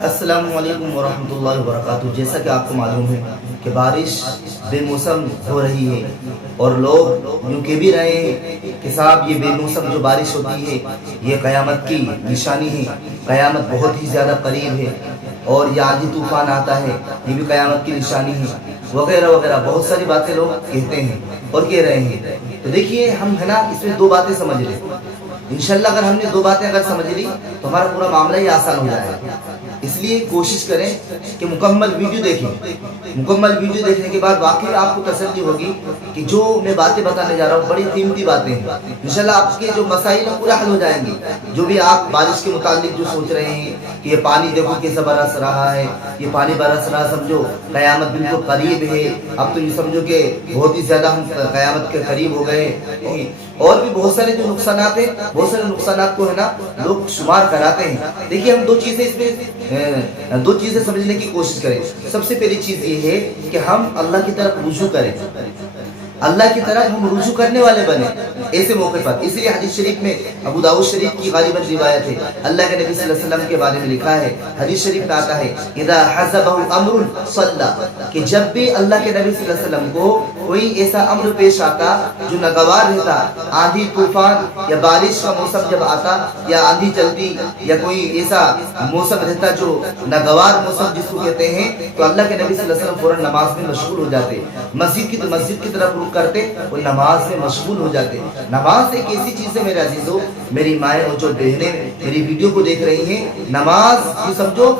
السلام علیکم ورحمۃ اللہ وبرکاتہ۔ جیسا کہ آپ کو معلوم ہے کہ بارش بے موسم ہو رہی ہے اور لوگ یوں کہہ بھی رہے ہیں کہ صاحب یہ بے موسم جو بارش ہوتی ہے یہ قیامت کی نشانی ہے، قیامت بہت ہی زیادہ قریب ہے، اور یہ آندھی طوفان آتا ہے یہ بھی قیامت کی نشانی ہے، وغیرہ وغیرہ بہت ساری باتیں لوگ کہتے ہیں اور کہہ رہے ہیں۔ تو دیکھیے ہم ہے نا اس میں دو باتیں سمجھ لیں، انشاءاللہ اگر ہم نے دو باتیں اگر سمجھ لی تو ہمارا پورا معاملہ ہی آسان ہو جائے گا۔ اس لیے کوشش کریں کہ مکمل ویڈیو دیکھیں، مکمل ویڈیو دیکھنے کے بعد واقعی آپ کو تسلی ہوگی کہ جو میں باتیں بتانے جا رہا ہوں بڑی قیمتی باتیں ہیں۔ انشاءاللہ آپ کے جو مسائل ہیں پورا حل ہو جائیں گے۔ جو بھی آپ بارش کے متعلق جو سوچ رہے ہیں کہ یہ پانی دیکھو کیسا برس رہا ہے، یہ پانی برس رہا، سمجھو قیامت بالکل قریب ہے، اب تو یہ سمجھو کہ بہت ہی زیادہ ہم قیامت کے قریب ہو گئے، اور بھی بہت سارے جو نقصانات ہیں، بہت سارے نقصانات کو ہے نا لوگ شمار کراتے ہیں۔ دیکھیے ہم دو چیزیں اس میں دو چیزیں سمجھنے کی کوشش کریں۔ سب سے پہلی چیز یہ ہے کہ ہم اللہ کی طرف رجوع کریں، اللہ کی طرف ہم رجوع کرنے والے بنے ایسے موقع پر۔ اس لیے حدیث شریف میں ابو داؤد شریف کی غالباً روایت ہے، اللہ کے نبی صلی اللہ علیہ وسلم کے بارے میں لکھا ہے، حدیث شریف میں آتا ہے اذا حزبہ امر صلی، کہ جب بھی اللہ کے نبی صلی اللہ علیہ وسلم کو کوئی ایسا امر پیش آتا جو ناگوار رہتا، آندھی طوفان یا بارش کا موسم جب آتا یا آندھی چلتی یا کوئی ایسا موسم رہتا جو ناگوار موسم جس کو کہتے ہیں، تو اللہ کے نبی صلی اللہ علیہ وسلم فوراً نماز میں مشغول ہو جاتے، مسجد کی طرف رخ کرتے اور نماز میں مشغول ہو جاتے۔ نماز ایک ایسی چیز ہے میرے عزیزو، میری مائیں اور جو بہنیں میری ویڈیو کو دیکھ رہی ہیں، نماز کی سمجھو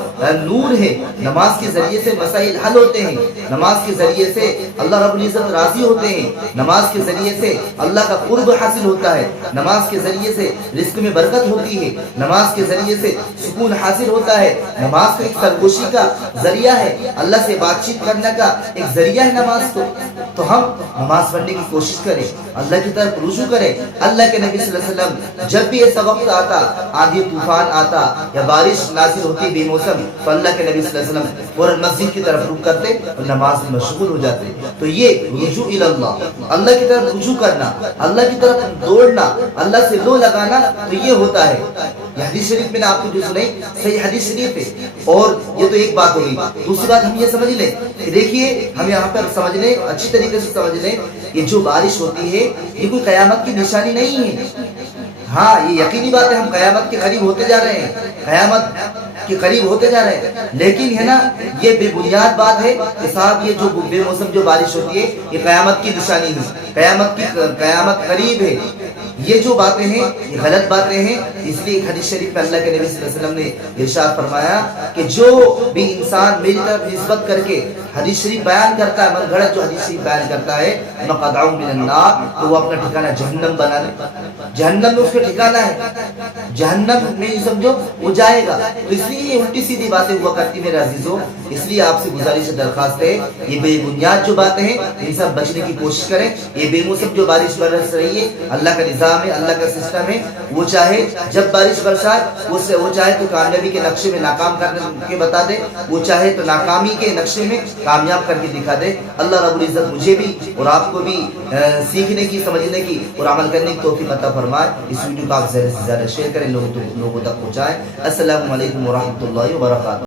نور ہے، نماز کے ذریعے سے مسائل حل ہوتے ہیں، نماز کے ذریعے سے اللہ رب العزت راضی ہوتے ہیں، نماز کے ذریعے سے اللہ کا قرب حاصل ہوتا ہے، نماز کے ذریعے سے رزق میں برکت ہوتی ہے، نماز کے ذریعے سے سکون حاصل ہوتا ہے، نماز تو ایک سرگوشی کا ذریعہ ہے، اللہ سے بات چیت کرنے کا ایک ذریعہ ہے نماز تو ہم نماز پڑھنے کی کوشش کریں، اللہ کی طرف رجوع کریں۔ اللہ کے نبی صلی اللہ علیہ وسلم جب بھی ایسا وقت آتا، آندھی طوفان آتا یا بارش نازل ہوتی بے موسم، تو اللہ کے نبی صلی اللہ علیہ وسلم فوراً مسجد کی طرف رخ کرتے اور نماز میں مشغول ہو جاتے۔ تو یہ رجوع الی اللہ، اللہ کی طرف رجوع کرنا، اللہ کی طرف دوڑنا، اللہ سے لو لگانا، تو یہ ہوتا ہے۔ یہ حدیث شریف میں نے آپ کو جو سنائی صحیح حدیث شریف ہے، اور یہ تو ایک بات ہوگی۔ دوسری بات ہم یہ سمجھ لیں کہ دیکھیے ہم یہاں پر سمجھ لیں، اچھی طریقے سے سمجھ لیں، یہ جو بارش ہوتی ہے یہ کوئی قیامت کی نشانی نہیں ہے۔ ہاں یہ یقینی بات ہے، ہم قیامت کے قریب ہوتے جا رہے ہیں، قیامت کے قریب ہوتے جا رہے ہیں، لیکن ہے نا یہ بے بنیاد بات ہے کہ صاحب یہ جو بے موسم جو بارش ہوتی ہے یہ قیامت کی نشانی ہے، قیامت قریب ہے، یہ جو باتیں ہیں یہ غلط باتیں ہیں۔ اس لیے ایک حدیث شریف میں اللہ کے نبی صلی اللہ علیہ وسلم نے ارشاد فرمایا کہ جو بھی انسان میری طرف نسبت کر کے حدیث شریف بیان کرتا ہے، من گھڑت جو حدیث شریف بیان کرتا ہے، مقعدہ من النار، تو وہ اپنا ٹھکانہ جہنم بنا لے، جہنم میں اس کا ٹھکانہ ہے، جہنم میں سمجھو وہ جائے گا۔ تو اس لیے یہ الٹی سیدھی باتیں ہوا کرتی میرے عزیزوں، اس لیے آپ سے گزارش درخواست ہے یہ بے بنیاد جو باتیں ہیں ان سے بچنے کی کوشش کریں۔ یہ بے موسم جو بارش برس رہی ہے اللہ کا نظام ہے، اللہ کا سسٹم ہے، وہ چاہے جب بارش برسائے، وہ چاہے تو کامیابی کے نقشے میں ناکام کر کے بتا دے، وہ چاہے تو ناکامی کے نقشے میں کامیاب کر کے دکھا دے۔ اللہ رب العزت مجھے بھی اور آپ کو بھی سیکھنے کی، سمجھنے کی اور عمل کرنے کی توفیق عطا فرمائے۔ اس ویڈیو کو آپ زیادہ سے زیادہ شیئر کریں، لوگوں تک پہنچائیں۔ السلام علیکم ورحمۃ اللہ وبرکاتہ۔